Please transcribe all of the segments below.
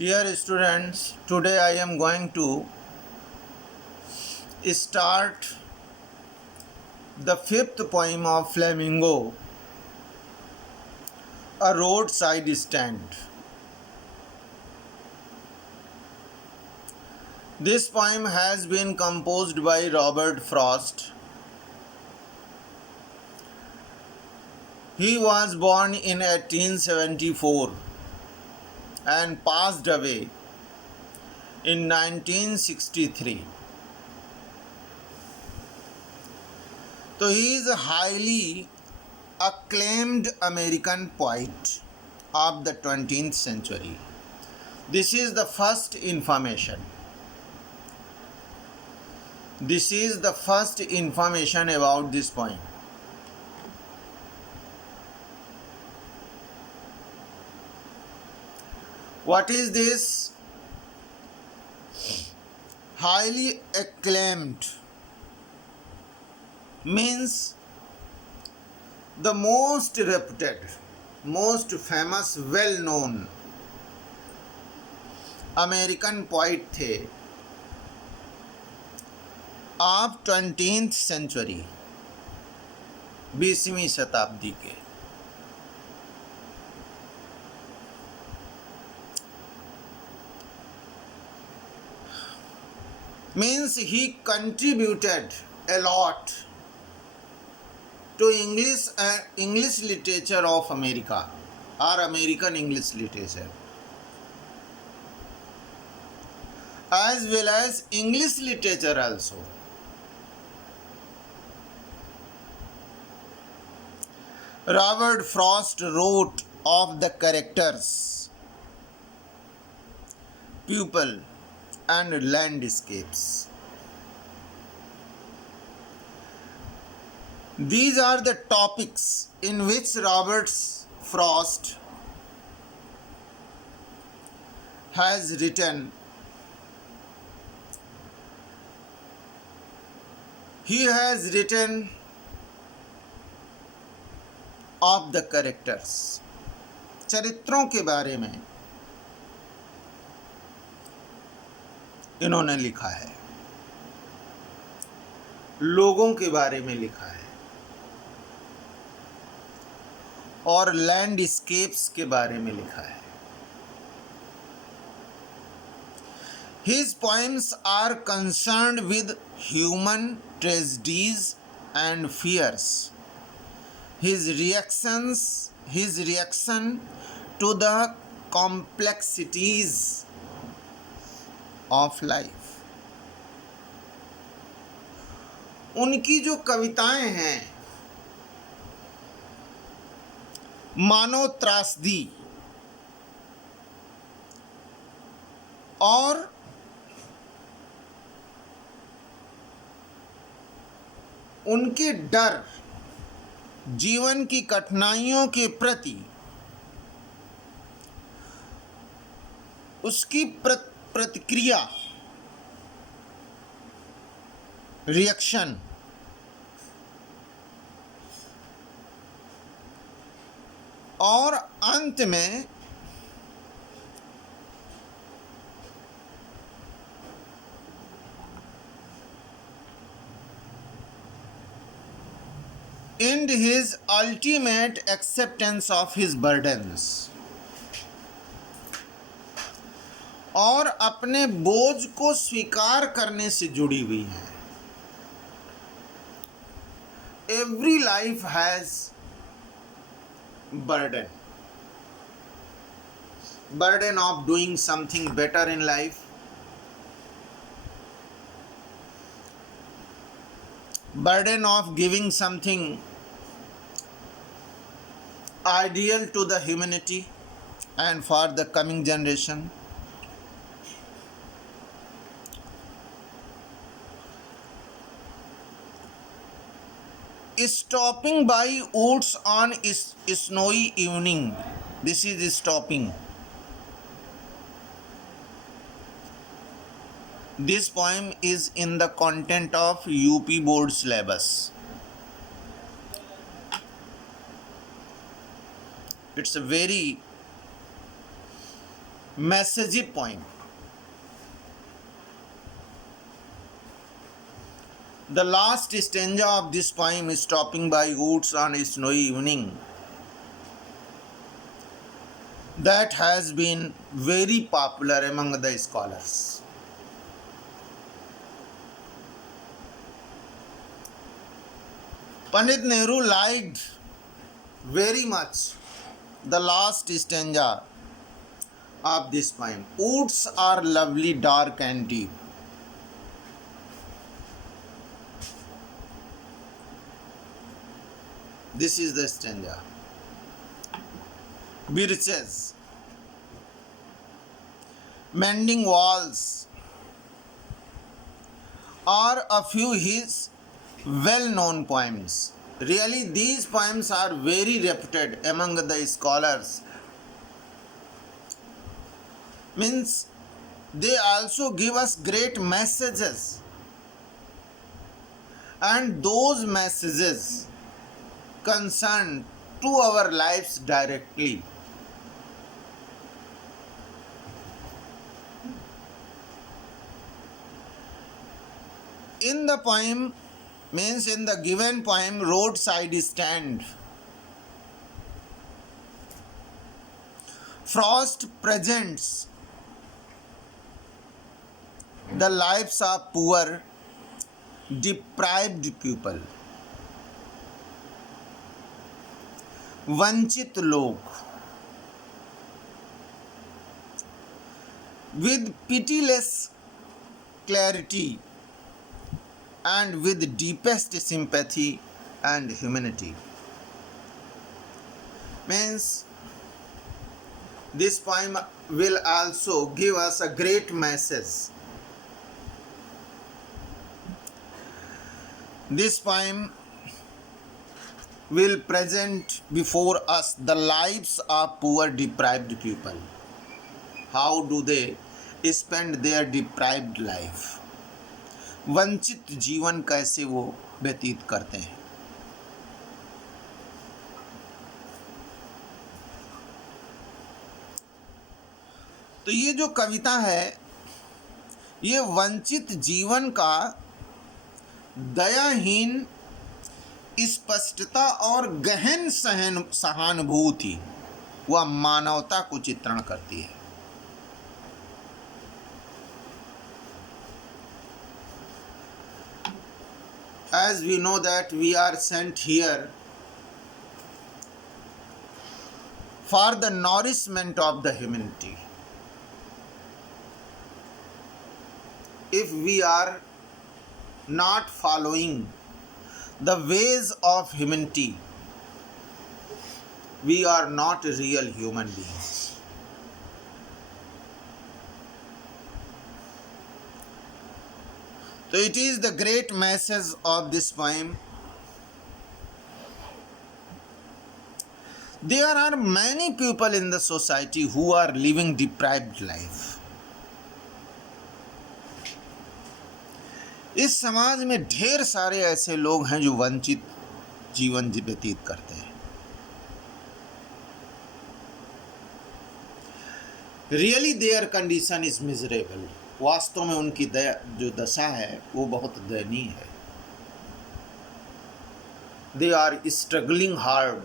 Dear students, today I am going to start the fifth poem of Flamingo, A Roadside Stand. This poem has been composed by Robert Frost. He was born in 1874 and passed away in 1963. So he is a highly acclaimed American poet of the 20th century. This is the first information. This is the first information about this poem. What is this? Highly acclaimed means the most reputed, most famous, well-known American poet थे of 20th century, 20वीं शताब्दी के. Means he contributed a lot to English literature of America or American English literature, as well as English literature also. Robert Frost wrote of the characters, people, and landscapes. These are the topics in which Robert Frost has written. He has written of the characters, चरित्रों के बारे में इन्होंने लिखा है, लोगों के बारे में लिखा है और लैंडस्केप्स के बारे में लिखा है. His poems are concerned with human tragedies and fears. His reaction to the complexities of life. उनकी जो कविताएं हैं, मानव त्रासदी और उनके डर, जीवन की कठिनाइयों के प्रति उसकी प्रतिक्रिया, रिएक्शन, और अंत में end his ultimate acceptance of his burdens, और अपने बोझ को स्वीकार करने से जुड़ी हुई है. Every life has burden. Burden of doing something better in life, burden of giving something ideal to the humanity and for the coming generation. Stopping by woods on snowy evening. This is stopping. This poem is in the content of UP board syllabus. It's a very message poem. The last stanza of this poem is stopping by woods on a snowy evening. That has been very popular among the scholars. Pandit Nehru liked very much the last stanza of this poem. Woods are lovely, dark and deep. This is the stanza. Birches, mending walls are a few his well-known poems. Really, these poems are very reputed among the scholars. Means they also give us great messages, and those messages concern to our lives directly. In the poem, means in the given poem, roadside stand, frost presents the lives of poor, deprived people, वंचित लोग, with pitiless clarity and with deepest sympathy and humanity. Means this poem will also give us a great message. This poem will present before us the lives of poor deprived people. How do they spend their deprived life? वंचित जीवन कैसे वो व्यतीत करते हैं. तो ये जो कविता है, ये वंचित जीवन का दयाहीन स्पष्टता और गहन सहानुभूति व मानवता को चित्रण करती है. As we know that we are sent here for the nourishment of the humanity. If we are not following the ways of humanity, we are not real human beings. So it is the great message of this poem. There are many people in the society who are living deprived life. इस समाज में ढेर सारे ऐसे लोग हैं जो वंचित जीवन व्यतीत करते हैं. Really their condition is miserable. वास्तव में उनकी जो दशा है वो बहुत दयनीय है. They are struggling hard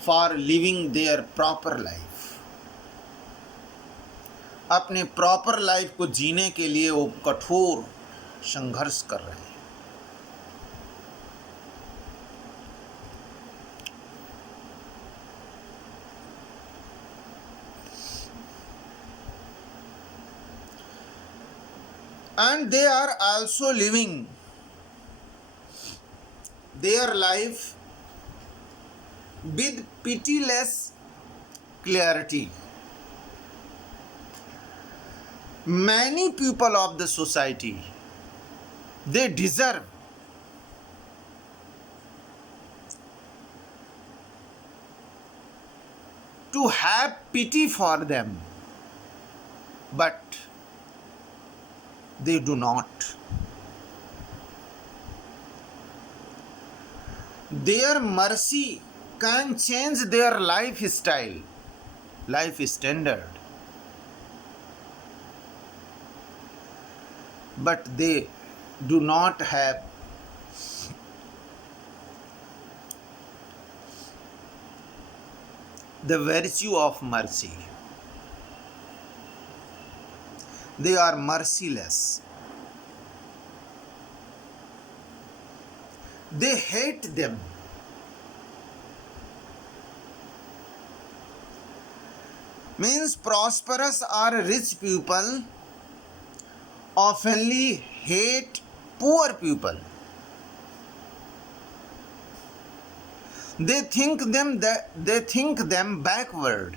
for living their proper life. अपने प्रॉपर लाइफ को जीने के लिए वो कठोर संघर्ष कर रहे हैं. And they are also living their life with pitiless clarity. Many people of the society, they deserve to have pity for them, but they do not. Their mercy can change their lifestyle life standard, but they do not have the virtue of mercy. They are merciless. They hate them. Means prosperous or rich people oftenly hate poor people. They think them backward.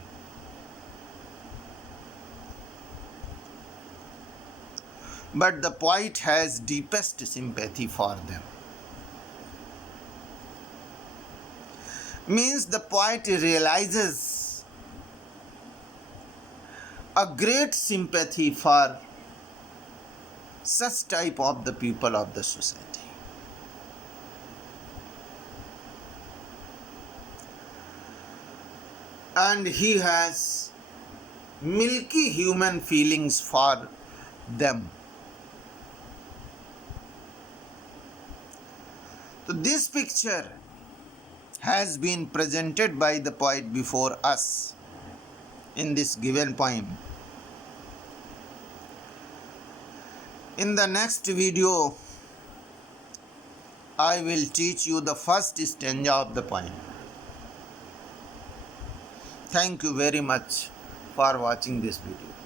But the poet has deepest sympathy for them. Means the poet realizes a great sympathy for such type of the people of the society. And he has milky human feelings for them. So this picture has been presented by the poet before us in this given poem. In the next video, I will teach you the first stanza of the poem. Thank you very much for watching this video.